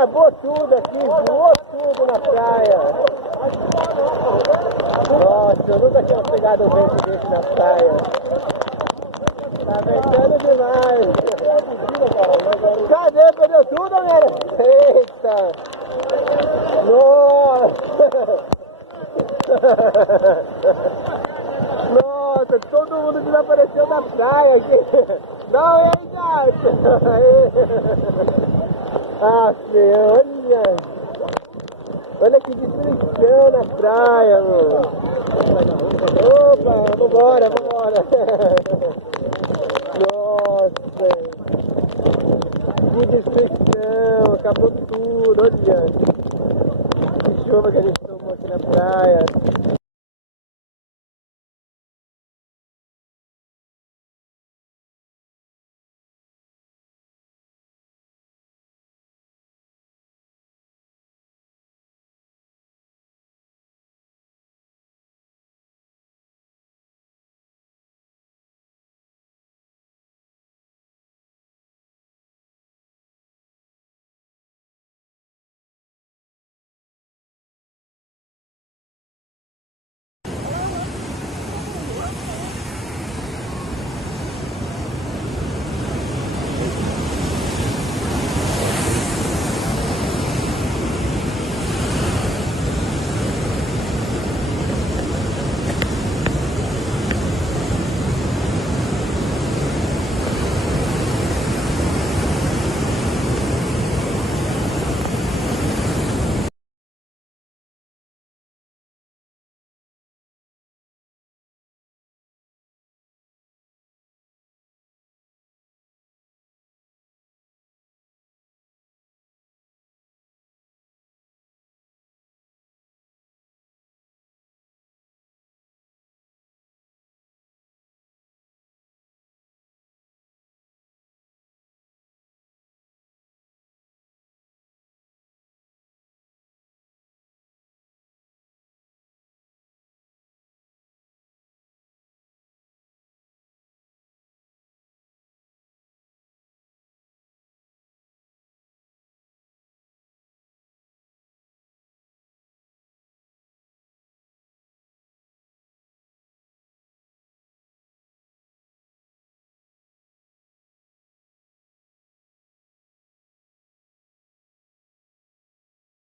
Acabou tudo aqui, voou tudo na praia. Nossa, eu nunca tinha pegado um vento desse na praia. Tá ventando demais. Cadê? Perdeu tudo, galera? Eita! Nossa! Nossa, todo mundo desapareceu da praia aqui. Dá um aí, gato! Ah, olha! Olha que destruição na praia, mano! Opa, vambora! Nossa! Que destruição! Acabou tudo, olha! Que chuva que a gente tomou aqui na praia!